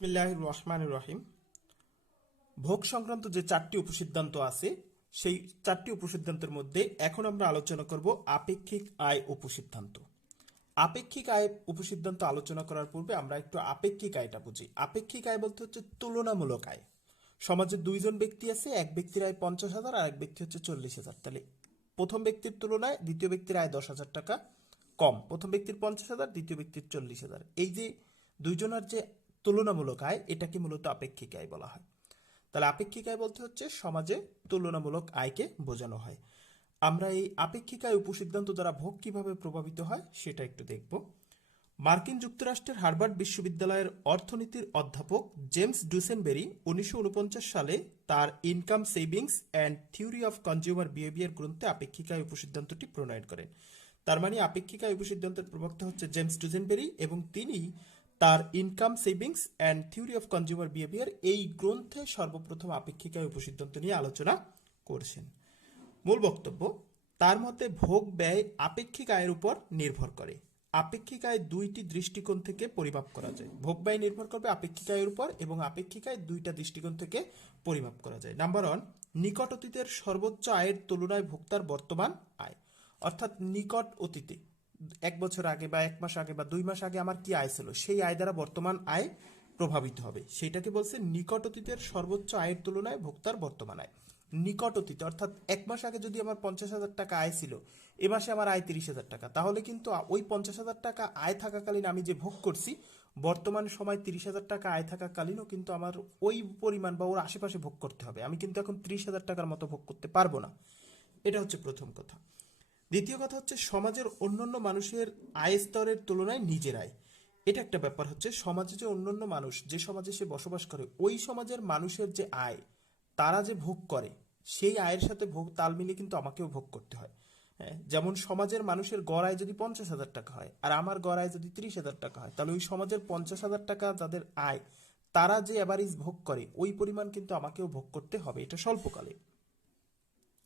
বিসমিল্লাহ রহমান রহিম। ভোগ সংক্রান্ত যে চারটি উপসিদ্ধান্ত আছে, সেই চারটি উপসিদ্ধান্তের মধ্যে এখন আমরা আলোচনা করব আপেক্ষিক আয় উপসিদ্ধান্ত। আপেক্ষিক আয় উপসিদ্ধান্ত আলোচনা করার পূর্বে আমরা একটু আপেক্ষিক আয়টা বুঝি। আপেক্ষিক আয় বলতে হচ্ছে তুলনামূলক আয়। সমাজে দুইজন ব্যক্তি আছে, এক ব্যক্তির আয় পঞ্চাশ হাজার আর এক ব্যক্তি হচ্ছে চল্লিশ হাজার। তাহলে প্রথম ব্যক্তির তুলনায় দ্বিতীয় ব্যক্তির আয় দশ হাজার টাকা কম। প্রথম ব্যক্তির পঞ্চাশ হাজার, দ্বিতীয় ব্যক্তির চল্লিশ হাজার। এই যে দুইজনের যে তুলনামূলক আয়, এটাকে মূলত আপেক্ষিক আয় বলা হয়। তাহলে আপেক্ষিক আয় বলতে হচ্ছে সমাজে তুলনামূলক আয়কে বোঝানো হয়। আমরা এই আপেক্ষিক আয় উপসিদ্ধান্ত দ্বারা ভোগ কীভাবে প্রভাবিত হয়, সেটা একটু দেখব। মার্কিন যুক্তরাষ্ট্রের হার্ভার্ড বিশ্ববিদ্যালয়ের অর্থনীতির অধ্যাপক জেমস ডুসেনবেরি উনিশশো উনপঞ্চাশ সালে তার income savings and theory of consumer behaviour গ্রন্থে আপেক্ষিক আয় উপসিদ্ধান্তটি প্রণয়ন করেন। তার মানে আপেক্ষিক আয় উপসিদ্ধান্তের প্রবক্তা হচ্ছে জেমস ডুসেনবেরি এবং তিনি তার income savings and theory of consumer behaviour এই গ্রন্থে সর্বপ্রথম আপেক্ষিকায় উপসিদ্ধান্ত নিয়ে আলোচনা করছেন। মূল বক্তব্য, তার মতে ভোগ ব্যয় আপেক্ষিক আয়ের উপর নির্ভর করে। আপেক্ষিক আয় দুইটি দৃষ্টিকোণ থেকে পরিমাপ করা যায়। ভোগ ব্যয় নির্ভর করবে আপেক্ষিক আয়ের উপর এবং আপেক্ষিক আয় দুইটা দৃষ্টিকোণ থেকে পরিমাপ করা যায়। নাম্বার ওয়ান নিকট অতীতের সর্বোচ্চ আয়ের তুলনায় ভোক্তার বর্তমান আয়, অর্থাৎ নিকট অতীতে। এক বছর আগে বা এক মাস আগে বা দুই মাস আগে আমার কি আয় ছিল? সেই আয় দ্বারা বর্তমান আয় প্রভাবিত হবে। সেইটাকে বলছে নিকট অতীতের সর্বোচ্চ আয়ের তুলনায় ভোক্তার বর্তমান আয়। নিকট অতীতে, অর্থাৎ এক মাস আগে যদি আমার পঞ্চাশ হাজার টাকা আয় ছিল, এ মাসে আমার আয় তিরিশ হাজার টাকা। তাহলে কিন্তু ওই পঞ্চাশ হাজার টাকা আয় থাকাকালীন আমি যে ভোগ করছি, বর্তমান সময় তিরিশ হাজার টাকা আয় থাকাকালীনও কিন্তু আমার ওই পরিমাণ বা ওর আশেপাশে ভোগ করতে হবে। আমি কিন্তু এখন তিরিশ হাজার টাকার মতো ভোগ করতে পারব না। এটা হচ্ছে প্রথম কথা। দ্বিতীয় কথা হচ্ছে সমাজের অন্যান্য মানুষের আয় স্তরের তুলনায় নিজের আয় এটা একটা ব্যাপার হচ্ছে সমাজে যে অন্যান্য মানুষ যে সমাজে সে বসবাস করে ওই সমাজের মানুষের যে আয় তারা যে ভোগ করে সেই আয়ের সাথে ভোগ তাল মিলিয়ে কিন্তু আমাকেও ভোগ করতে হয়। হ্যাঁ, যেমন সমাজের মানুষের গড় আয় যদি পঞ্চাশ হাজার টাকা হয় আর আমার গড় আয় যদি তিরিশ হাজার টাকা হয় তাহলে ওই সমাজের পঞ্চাশ হাজার টাকা যাদের আয় তারা যে অ্যাভারেজ ভোগ করে ওই পরিমাণ কিন্তু আমাকেও ভোগ করতে হবে এটা স্বল্পকালে।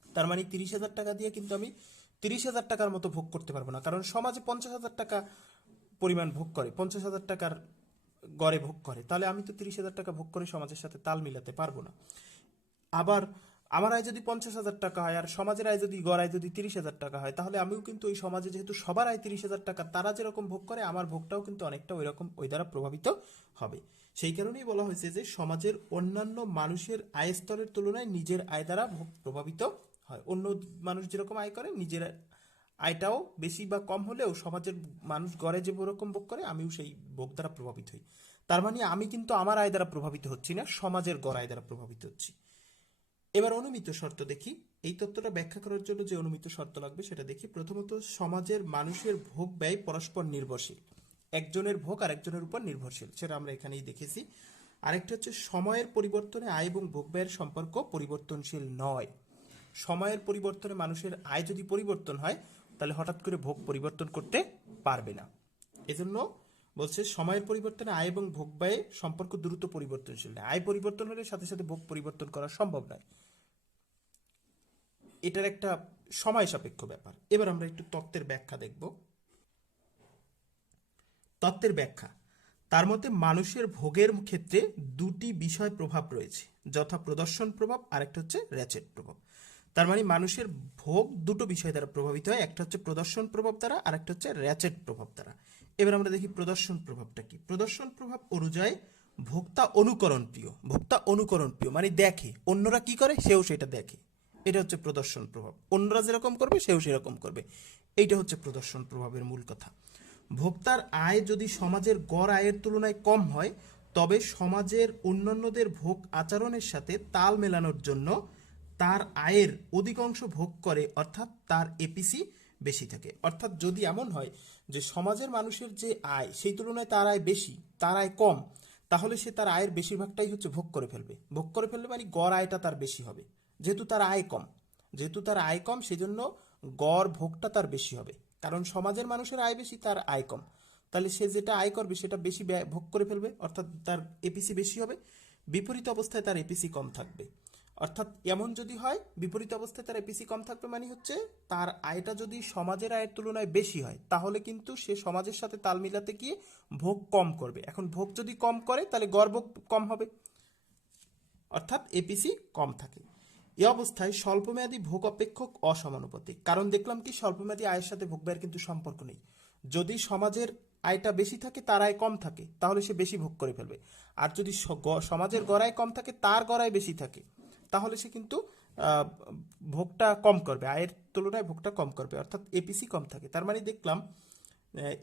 তার মানে তিরিশ হাজার টাকা দিয়ে কিন্তু আমি তিরিশ হাজার টাকার মতো ভোগ করতে পারব না। কারণ সমাজে পঞ্চাশ হাজার টাকা পরিমাণ ভোগ করে, পঞ্চাশ হাজার টাকার গড়ে ভোগ করে। তাহলে আমি তো তিরিশ হাজার টাকা ভোগ করে সমাজের সাথে তাল মিলাতে পারব না। আবার আমার আয় যদি পঞ্চাশ হাজার টাকা হয় আর সমাজের আয় যদি, গড় আয় যদি তিরিশ হাজার টাকা হয়, তাহলে আমিও কিন্তু ওই সমাজে যেহেতু সবার আয় তিরিশ হাজার টাকা, তারা যেরকম ভোগ করে, আমার ভোগটাও কিন্তু অনেকটা ওই রকম, ওই দ্বারা প্রভাবিত হবে। সেই কারণেই বলা হয়েছে যে সমাজের অন্যান্য মানুষের আয় স্তরের তুলনায় নিজের আয় দ্বারা ভোগ প্রভাবিত হয়। অন্য মানুষ যেরকম আয় করে, নিজের আয়টাও বেশি বা কম হলেও সমাজের মানুষ গড়ে যে ওরকম ভোগ করে, আমিও সেই ভোগ দ্বারা প্রভাবিত হই। তার মানে আমি কিন্তু আমার আয় দ্বারা প্রভাবিত হচ্ছি না, সমাজের গড় আয় দ্বারা প্রভাবিত হচ্ছি। এবার অনুমিত শর্ত দেখি। এই তত্ত্বটা ব্যাখ্যা করার জন্য যে অনুমিত শর্ত লাগবে সেটা দেখি। প্রথমত, সমাজের মানুষের ভোগ ব্যয় পরস্পর নির্ভরশীল। একজনের ভোগ আর একজনের উপর নির্ভরশীল, সেটা আমরা এখানেই দেখেছি। আরেকটা হচ্ছে, সময়ের পরিবর্তনে আয় এবং ভোগ ব্যয়ের সম্পর্ক পরিবর্তনশীল নয়। সময়ের পরিবর্তনে মানুষের আয় যদি পরিবর্তন হয়, তাহলে হঠাৎ করে ভোগ পরিবর্তন করতে পারবে না। এজন্য বলছে সময়ের পরিবর্তনে আয় এবং ভোগ ব্যয়ে সম্পর্ক দ্রুত পরিবর্তনশীল আয় পরিবর্তন হলে সাথে সাথে ভোগ পরিবর্তন করা সম্ভব নয়। এটার একটা সময় সাপেক্ষ ব্যাপার। এবার আমরা একটু তত্ত্বের ব্যাখ্যা দেখব। তত্ত্বের ব্যাখ্যা, তার মতে মানুষের ভোগের ক্ষেত্রে দুটি বিষয় প্রভাব রয়েছে। যথা প্রদর্শন প্রভাব, আরেকটা হচ্ছে র্যাচেট প্রভাব। তার মানে মানুষের ভোগ দুটো বিষয় দ্বারা প্রভাবিত হয়, একটা হচ্ছে প্রদর্শন প্রভাব দ্বারা আর একটা হচ্ছে র্যাচেট প্রভাব দ্বারা। এবার আমরা দেখি প্রদর্শন প্রভাবটা কি? প্রদর্শন প্রভাব অনুযায়ী ভোক্তা অনুকরণ প্রিয়। ভোক্তা অনুকরণ প্রিয় মানে দেখে। অন্যরা কি করে? সেও সেটা দেখে। এটা হচ্ছে প্রদর্শন প্রভাব। অন্যরা যেরকম করবে, সেও সেরকম করবে। এইটা হচ্ছে প্রদর্শন প্রভাবের মূল কথা। ভোক্তার আয় যদি সমাজের গড় আয়ের তুলনায় কম হয়, তবে সমাজের অন্যান্যদের ভোগ আচরণের সাথে তাল মেলানোর জন্য তার আয়ের অধিকাংশ ভোগ করে, অর্থাৎ তার এপিসি বেশি থাকে। অর্থাৎ যদি এমন হয় যে সমাজের মানুষের যে আয়, সেই তুলনায় তার আয় বেশি, তার আয় কম, তাহলে সে তার আয়ের বেশিরভাগটাই হচ্ছে ভোগ করে ফেলবে। ভোগ করে ফেলবে মানে গড় আয়টা তার বেশি হবে। যেহেতু তার আয় কম, যেহেতু তার আয় কম, সেজন্য গড় ভোগটা তার বেশি হবে। কারণ সমাজের মানুষের আয় বেশি, তার আয় কম। তাহলে সে যেটা আয় করবে, সেটা বেশি ভোগ করে ফেলবে, অর্থাৎ তার এপিসি বেশি হবে। বিপরীত অবস্থায় তার এপিসি কম থাকবে। অর্থাৎ এমন যদি হয়, বিপরীত অবস্থায় তার এপিসি কম থাকবে মানে হচ্ছে তার আয়টা যদি সমাজের আয়ের তুলনায় বেশি হয়, তাহলে কিন্তু সে সমাজের সাথে তাল মিলাতে গিয়ে ভোগ কম করবে। এখন ভোগ যদি কম করে, তাহলে গর্ব কম হবে। অর্থাৎ এপিসি কম থাকে। এ অবস্থায় স্বল্পমেয়াদী ভোগ অপেক্ষক অসমানুপাতিক। কারণ দেখলাম কি, স্বল্পমেয়াদী আয়ের সাথে ভোগ ব্যয়ের কিন্তু সম্পর্ক নেই। যদি সমাজের আয়টা বেশি থাকে, তার আয় কম থাকে, তাহলে সে বেশি ভোগ করে ফেলবে। আর যদি সমাজের গড়ায় কম থাকে, তার গড়ায় বেশি থাকে তাহলে সে কিন্তু ভোগটা কম করবে, আয়ের তুলনায় ভোগটা কম করবে, অর্থাৎ এপিসি কম থাকে। তার মানে দেখলাম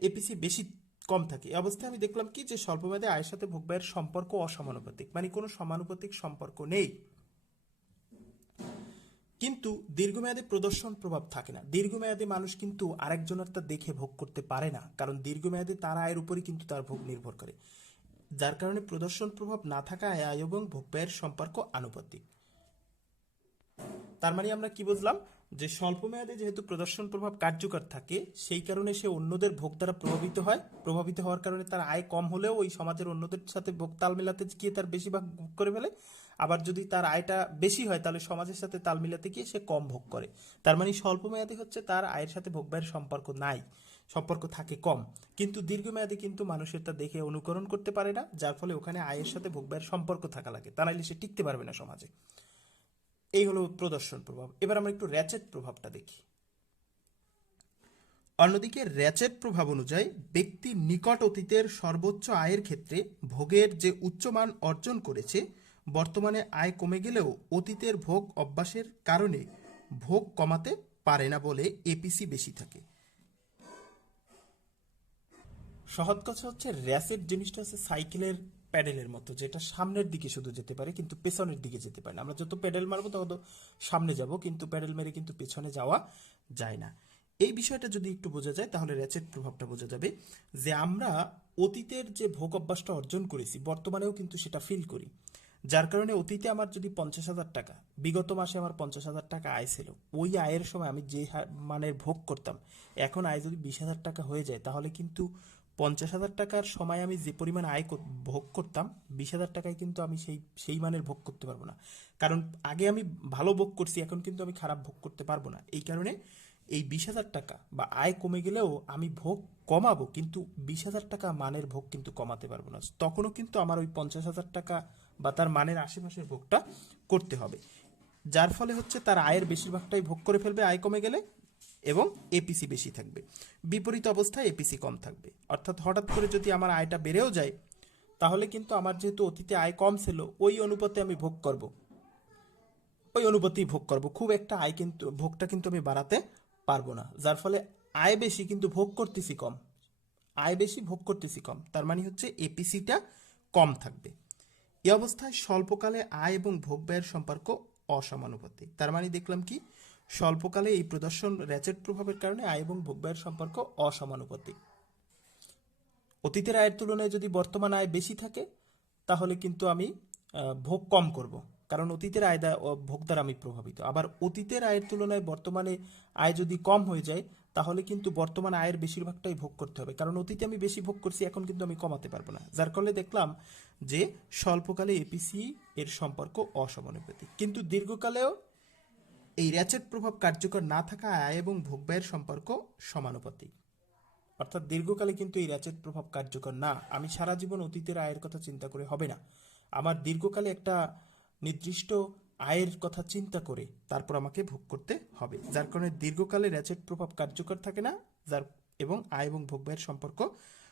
এপিসি বেশি কম থাকে। এই অবস্থায় আমি দেখলাম কি যে স্বল্পমেয়াদী আয়ের সাথে ভোগ ব্যয়ের সম্পর্ক অসমানুপাতিক মানে কোনো সমানুপাতিক সম্পর্ক নেই। কিন্তু দীর্ঘমেয়াদী প্রদর্শন প্রভাব থাকে না। দীর্ঘমেয়াদী মানুষ কিন্তু আরেকজনের তা দেখে ভোগ করতে পারে না, কারণ দীর্ঘমেয়াদী তার আয়ের উপরই কিন্তু তার ভোগ নির্ভর করে। যার কারণে প্রদর্শন প্রভাব না থাকায় আয় এবং ভোগ ব্যয়ের সম্পর্ক আনুপাতিক। তার মানে আমরা কি বুঝলাম? যে স্বল্প মেয়াদে যেহেতু প্রদর্শন প্রভাব কার্যকর থাকে, সেই কারণে সে অন্যদের ভোগ দ্বারা প্রভাবিত হয়। প্রভাবিত হওয়ার কারণে তার আয় কম হলেও ওই সমাজের অন্যদের সাথে ভোগ তাল মেলাতে গিয়ে তার বেশিরভাগ ভোগ করে ফেলে। আবার যদি তার আয়টা বেশি হয়, তাহলে সমাজের সাথে তাল মেলাতে গিয়ে সে কম ভোগ করে। তার মানে স্বল্প মেয়াদী হচ্ছে তার আয়ের সাথে ভোগ ব্যয়ের সম্পর্ক নাই, সম্পর্ক থাকে কম। কিন্তু দীর্ঘমেয়াদী কিন্তু মানুষের তা দেখে অনুকরণ করতে পারে না, যার ফলে ওখানে আয়ের সাথে ভোগ ব্যয়ের সম্পর্ক থাকা লাগে। তা নাহলে সে টিকতে পারবে না সমাজে। এই হলো প্রদর্শন প্রভাব। এবার আমরা একটু র্যাচেট প্রভাবটা দেখি। অন্যদিকে র্যাচেট প্রভাব অনুযায়ী ব্যক্তি নিকট অতীতের সর্বোচ্চ আয়ের ক্ষেত্রে ভোগের যে উচ্চমান অর্জন করেছে, বর্তমানে আয় কমে গেলেও অতীতের ভোগ অভ্যাসের কারণে ভোগ কমাতে পারে না বলে এপিসি বেশি থাকে। সহজ কথা হচ্ছে র্যাসেট জিনিসটা হচ্ছে সাইকেলের প্যাডেলের মতো, যেটা সামনের দিকে শুধু যেতে পারে, কিন্তু পেছনের দিকে যেতে পারে না। আমরা যত প্যাডেল মারবো, তত সামনে যাব, কিন্তু প্যাডেল মেরে কিন্তু পেছনে যাওয়া যায় না। এই বিষয়টা যদি একটু বোঝা যায়, তাহলে র্যাচেট প্রভাবটা বোঝা যাবে যে আমরা অতীতের যে ভোগ অভ্যাসটা অর্জন করেছি, বর্তমানেও কিন্তু সেটা ফিল করি। যার কারণে অতীতে আমার যদি পঞ্চাশ হাজার টাকা, বিগত মাসে আমার পঞ্চাশ হাজার টাকা আয় ছিল, ওই আয়ের সময় আমি যে মানের ভোগ করতাম, এখন আয় যদি বিশ হাজার টাকা হয়ে যায়, তাহলে কিন্তু পঞ্চাশ হাজার টাকার সময় আমি যে পরিমাণ আয় ভোগ করতাম, বিশ হাজার টাকায় কিন্তু আমি সেই সেই মানের ভোগ করতে পারব না। কারণ আগে আমি ভালো ভোগ করছি, এখন কিন্তু আমি খারাপ ভোগ করতে পারব না। এই কারণে এই বিশ হাজার টাকা বা আয় কমে গেলেও আমি ভোগ কমাবো, কিন্তু বিশ হাজার টাকা মানের ভোগ কিন্তু কমাতে পারব না। তখনও কিন্তু আমার ওই পঞ্চাশ হাজার টাকা বা তার মানের আশেপাশের ভোগটা করতে হবে। যার ফলে হচ্ছে তার আয়ের বেশিরভাগটাই ভোগ করে ফেলবে, আয় কমে গেলে। এবং এপিসি বেশি থাকবে। বিপরীত অবস্থায় এপিসি কম থাকবে। অর্থাৎ হঠাৎ করে যদি আমার আয়টা বেড়েও যায়, তাহলে কিন্তু আমার যেহেতু অতীতে আয় কম ছিল, ওই অনুপাতে আমি ভোগ করব। ওই অনুপাতেই ভোগ করব। খুব একটা আয় কিন্তু, ভোগটা কিন্তু আমি বাড়াতে পারব না। যার ফলে আয় বেশি কিন্তু ভোগ করতেছি কম। আয় বেশি, ভোগ করতেছি কম। তার মানে হচ্ছে এপিসিটা কম থাকবে। এই অবস্থায় স্বল্পকালে আয় এবং ভোগ ব্যয়ের সম্পর্ক অসমানুপাতিক। তার মানে দেখলাম কি? স্বল্পকালে এই প্রদর্শন র্যাচেট প্রভাবের কারণে আয় এবং ভোগ ব্যয়ের সম্পর্ক অসমানুপাতিক। অতীতের আয়ের তুলনায় যদি বর্তমান আয় বেশি থাকে, তাহলে কিন্তু আমি ভোগ কম করব। কারণ অতীতের আয় ভোগ দ্বারা আমি প্রভাবিত। আবার অতীতের আয়ের তুলনায় বর্তমানে আয় যদি কম হয়ে যায়, তাহলে কিন্তু বর্তমান আয়ের বেশিরভাগটাই ভোগ করতে হবে। কারণ অতীতে আমি বেশি ভোগ করছি, এখন কিন্তু আমি কমাতে পারব না। যার ফলে দেখলাম যে, স্বল্পকালে এপিসি এর সম্পর্ক অসমানুপাতিক। কিন্তু দীর্ঘকালেও এই র্যাচেট প্রভাব কার্যকর না থাকা আয় এবং ভোগ ব্যয়ের সম্পর্ক সমানুপাতিক। অর্থাৎ দীর্ঘকালে কিন্তু এই র্যাচেট প্রভাব কার্যকর না। আমি সারা জীবন অতীতের আয়ের কথা চিন্তা করে হবে না। আমার দীর্ঘকালে একটা নির্দিষ্ট আয়ের কথা চিন্তা করে তারপর আমাকে ভোগ করতে হবে। যার কারণে দীর্ঘকালে র্যাচেট প্রভাব কার্যকর থাকে না, যার এবং আয় এবং ভোগ ব্যয়ের সম্পর্ক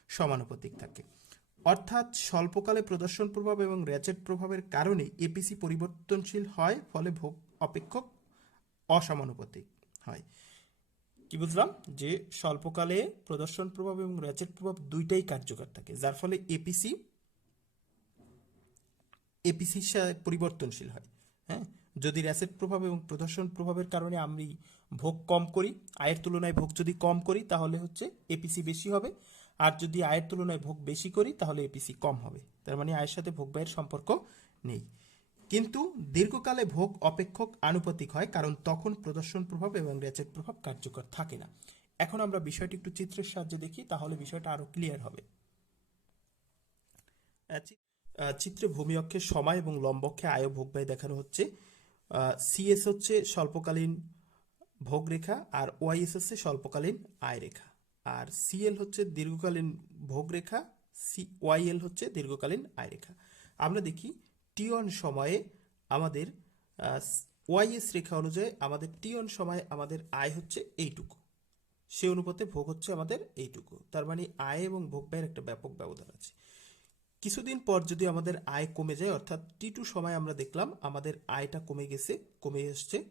সমানুপাতিক থাকে। অর্থাৎ স্বল্পকালে প্রদর্শন প্রভাব এবং র্যাচেট প্রভাবের কারণে এপিসি পরিবর্তনশীল হয়, ফলে ভোগ অপেক্ষক অসমানুপাতিক, হয়। কি বুঝলাম? যে স্বল্পকালে প্রদর্শন প্রভাব এবং র্যাচেট প্রভাব দুইটাই কার্যকর থাকে, যার ফলে এপিসি এপিসির সাথে পরিবর্তনশীল হয় হ্যাঁ? যদি র্যাচেট প্রভাব এবং প্রদর্শন প্রভাবের কারণে আমি ভোগ কম করি, আয়ের তুলনায় ভোগ যদি কম করি, তাহলে হচ্ছে এপিসি বেশি হবে। আর যদি আয়ের তুলনায় ভোগ বেশি করি, তাহলে এপিসি কম হবে। তার মানে আয়ের সাথে ভোগ ব্যয়ের সম্পর্ক নেই। কিন্তু দীর্ঘকালে ভোগ অপেক্ষক আনুপাতিক হয়, কারণ তখন প্রদর্শন প্রভাব এবং র্যাচেট প্রভাব কার্যকর থাকে না। এখন আমরা বিষয়টি একটু চিত্রের সাহায্যে দেখি, তাহলে বিষয়টা আরও ক্লিয়ার হবে। চিত্রে ভূমি অক্ষে সময় এবং লম্ব অক্ষে আয় ভোগ ব্যয় দেখানো হচ্ছে। সিএস হচ্ছে স্বল্পকালীন ভোগ রেখা আর ওয়াইএস হচ্ছে স্বল্পকালীন আয় রেখা। আর সিএল হচ্ছে দীর্ঘকালীন ভোগ রেখা সি ওয়াইএল হচ্ছে দীর্ঘকালীন আয় রেখা। আমরা দেখি টি ওয়ান সময়ে আমাদের ওয়াইএস রেখা অনুযায়ী আমাদের টি ওয়ান সময়ে আমাদের আয় হচ্ছে এইটুকু। সে অনুপাতে ভোগ হচ্ছে আমাদের এইটুকু। তার মানে আয় এবং ভোগ ব্যয়ের একটা ব্যাপক ব্যবধান আছে। কিছুদিন পর যদি আমাদের আয় কমে যায়, অর্থাৎ টি টু সময় আমরা দেখলাম আমাদের আয়টা কমে গেছে, কমে এসছে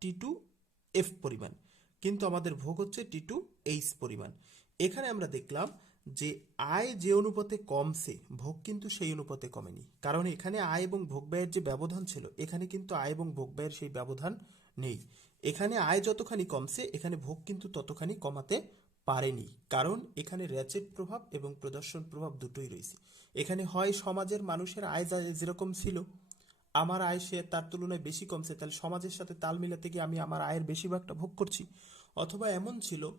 টি টু এফ পরিমাণ। কিন্তু আমাদের ভোগ হচ্ছে টি টু এইচ পরিমাণ। এখানে আমরা দেখলাম যে আয় যে অনুপাতে কমছে, ভোগ কিন্তু সেই অনুপাতে কমেনি। কারণ এখানে আয় এবং ভোগ ব্যয়ের যে ব্যবধান ছিল, এখানে কিন্তু আয় এবং ভোগ ব্যয়ের সেই ব্যবধান নেই। এখানে আয় যতখানি কমছে, এখানে ভোগ কিন্তু ততখানি কমাতে পারেনি। কারণ এখানে র্যাচেট প্রভাব এবং প্রদর্শন প্রভাব দুটোই রয়েছে। এখানে হয় সমাজের মানুষের আয় যেরকম ছিল, আমার আয় সে তার তুলনায় বেশি কমছে, তাহলে সমাজের সাথে তাল মিলাতে গিয়ে আমি আমার আয়ের বেশিরভাগটা ভোগ করছি। অথবা এমন ছিল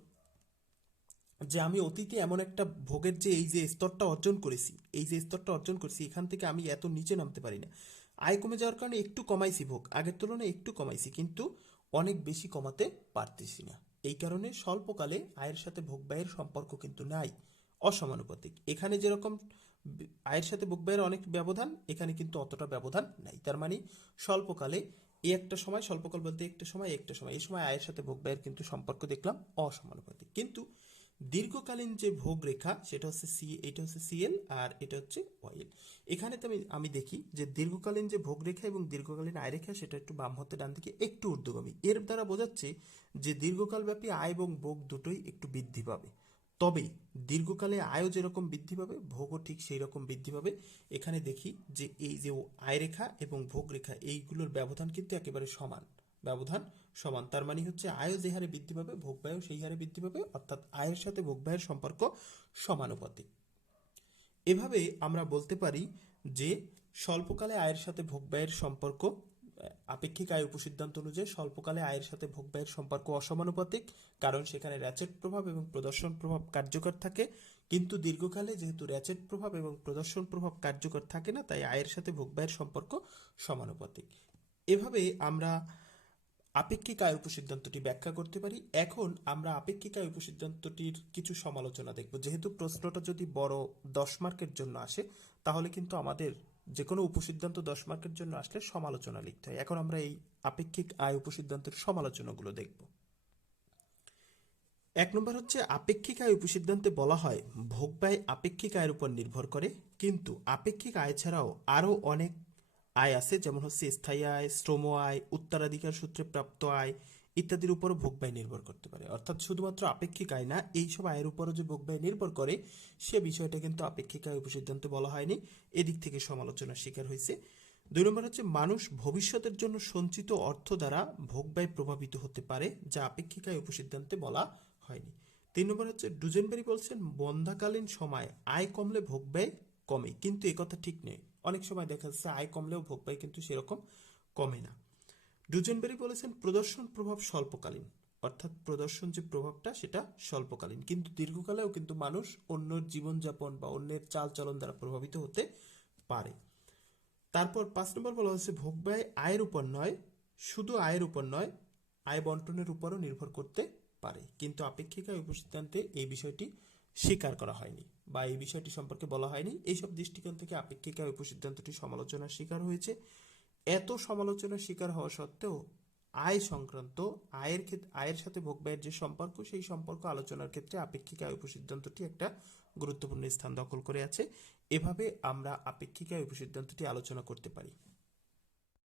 যে আমি অতীতে এমন একটা ভোগের যে এই যে স্তরটা অর্জন করেছি, এই যে স্তরটা অর্জন করেছি, এখান থেকে আমি এত নিচে নামতে পারি না। আয় কমে যাওয়ার কারণে একটু কমাইছি ভোগ, আগের তুলনায় একটু কমাইছি, কিন্তু অনেক বেশি কমাতে পারতেছি না। এই কারণে স্বল্পকালে আয়ের সাথে ভোগ ব্যয়ের সম্পর্ক কিন্তু নাই, অসমানুপাতিক। এখানে যেরকম আয়ের সাথে ভোগ ব্যয়ের অনেক ব্যবধান, এখানে কিন্তু অতটা ব্যবধান নাই। তার মানে স্বল্পকালে এই একটা সময়, স্বল্পকাল বলতে একটা সময় একটা সময়, এই সময় আয়ের সাথে ভোগ ব্যয়ের কিন্তু সম্পর্ক দেখলাম অসমানুপাতিক। কিন্তু দীর্ঘকালীন যে ভোগ রেখা, সেটা হচ্ছে সি এটা হচ্ছে সিএল আর এটা হচ্ছে ওয়াইএল এখানে তো আমি আমি দেখি যে দীর্ঘকালীন যে ভোগ রেখা এবং দীর্ঘকালীন আয় রেখা, সেটা একটু বাম হতে ডান দিকে একটু ঊর্ধ্বগামী। এর দ্বারা বোঝাচ্ছে যে দীর্ঘকালব্যাপী আয় এবং ভোগ দুটোই একটু বৃদ্ধি পাবে। তবে দীর্ঘকালে আয়ও যেরকম বৃদ্ধি পাবে, ভোগও ঠিক সেই রকম বৃদ্ধি পাবে। এখানে দেখি যে এই যে আয় রেখা এবং ভোগ রেখা, এইগুলোর ব্যবধান কিন্তু একেবারে সমান। ব্যবধান সমান। তার মানে হচ্ছে আয়ও যে হারে বৃদ্ধি পাবে, ভোগ ব্যয়ও সেই হারে বৃদ্ধি পাবে, অর্থাৎ আয়ের সাথে ভোগ ব্যয়ের সম্পর্ক সমানুপাতিক। এভাবে আমরা বলতে পারি যে স্বল্পকালে আয়ের সাথে ভোগ ব্যয়ের সম্পর্ক আপেক্ষিক আয় উপসিদ্ধান্ত অনুযায়ী স্বল্পকালে আয়ের সাথে ভোগ ব্যয়ের সম্পর্ক অসমানুপাতিক, কারণ সেখানে র্যাচেট প্রভাব এবং প্রদর্শন প্রভাব কার্যকর থাকে। কিন্তু দীর্ঘকালে যেহেতু র্যাচেট প্রভাব এবং প্রদর্শন প্রভাব কার্যকর থাকে না, তাই আয়ের সাথে ভোগ ব্যয়ের সম্পর্ক সমানুপাতিক। এভাবে আমরা আপেক্ষিক আয় উপসিদ্ধান্তটি ব্যাখ্যা করতে পারি। এখন আমরা আপেক্ষিক আয় উপসিদ্ধান্তটির কিছু সমালোচনা দেখব। যেহেতু প্রশ্নটা যদি বড় দশ মার্কের জন্য আসে, তাহলে কিন্তু আমাদের যে কোনো উপসিদ্ধান্ত দশ মার্কের জন্য আসলে সমালোচনা লিখতে হয়। এখন আমরা এই আপেক্ষিক আয় উপসিদ্ধান্তের সমালোচনাগুলো দেখব। এক নম্বর হচ্ছে, আপেক্ষিক আয় উপসিদ্ধান্তে বলা হয়, ভোগ ব্যয় আপেক্ষিক আয়ের উপর নির্ভর করে। কিন্তু আপেক্ষিক আয় ছাড়াও আরও অনেক আয় আছে, যেমন হচ্ছে স্থায়ী আয়, শ্রম আয়, উত্তরাধিকার সূত্রে প্রাপ্ত আয় ইত্যাদির উপরও ভোগ ব্যয় নির্ভর করতে পারে। অর্থাৎ শুধুমাত্র আপেক্ষিক আয় না, এইসব আয়ের উপরও যে ভোগ ব্যয় নির্ভর করে, সে বিষয়টা কিন্তু আপেক্ষিক আয় উপসিদ্ধান্তে বলা হয়নি। এদিক থেকে সমালোচনার শিকার হয়েছে। দুই নম্বর হচ্ছে, মানুষ ভবিষ্যতের জন্য সঞ্চিত অর্থ দ্বারা ভোগ ব্যয় প্রভাবিত হতে পারে, যা আপেক্ষিক আয় উপসিদ্ধান্তে বলা হয়নি। তিন নম্বর হচ্ছে ডুজেনবেরি বলছেন, বন্ধাকালীন সময় আয় কমলে ভোগ ব্যয় কমে। কিন্তু একথা ঠিক নেই অনেক সময় দেখা যাচ্ছে আয় কমলেও ভোগ ব্যয় কিন্তু সেরকম কমে না। ডুজেনবেরি বলেছেন, প্রদর্শন প্রভাব স্বল্পকালীন। অর্থাৎ প্রদর্শন যে প্রভাবটা, সেটা স্বল্পকালীন। কিন্তু দীর্ঘকালেও কিন্তু মানুষ অন্যের জীবনযাপন বা অন্যের চালচলন দ্বারা প্রভাবিত হতে পারে। তারপর পাঁচ নম্বর বলা হচ্ছে ভোগ ব্যয় আয়ের উপর নয়, শুধু আয়ের উপর নয়, আয় বন্টনের উপরও নির্ভর করতে পারে। কিন্তু আপেক্ষিক আয় উপসিদ্ধান্তে এই বিষয়টি স্বীকার করা হয়নি বা এই বিষয়টি সম্পর্কে বলা হয়নি। এইসব দৃষ্টিকোণ থেকে আপেক্ষিক আয় উপসিদ্ধান্তটি সমালোচনার শিকার হয়েছে। এত সমালোচনার শিকার হওয়া সত্ত্বেও আয় সংক্রান্ত, আয়ের ক্ষেত্রে আয়ের সাথে ভোগ ব্যয়ের যে সম্পর্ক, সেই সম্পর্ক আলোচনার ক্ষেত্রে আপেক্ষিক আয় উপসিদ্ধান্তটি একটা গুরুত্বপূর্ণ স্থান দখল করে আছে। এভাবে আমরা আপেক্ষিক আয় উপসিদ্ধান্তটি আলোচনা করতে পারি।